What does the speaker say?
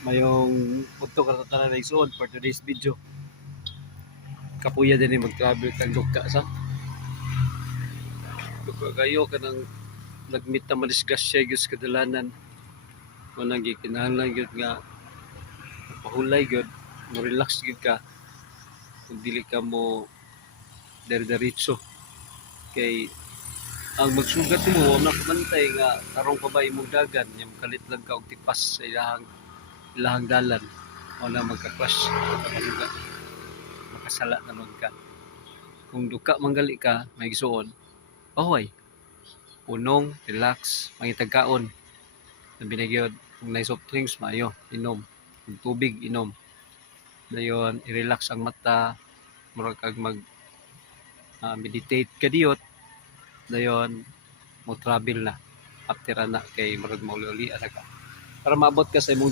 mayong punto ka sa tanan igsoon for today's video. Kapuya din mag-travel kang duka sa duka kayo kanang nagmeet na madisgrasya gyud sa kadalanan. Kung nang gikinahanglan gyud nga pahulay gyud, mo relax gyud ka. Kung dili ka mo diretso kay ang magsugat mo wa na kumantay nga tarong pa ba imong dagan yung kalit lang ka og tipas sa ilahang dalan o na magka-crash makasala naman ka. Kung duka manggali ka may gisuon, ohoy unong relax mangitagkaon sabi na gyud kung nay soft drinks maayo inom, kung tubig inom, dayon i-relax ang mata, murag kag mag meditate ka diyot, dayon mo travel na after ana kay murag mauli-uli ana ka para maabot ka sa imong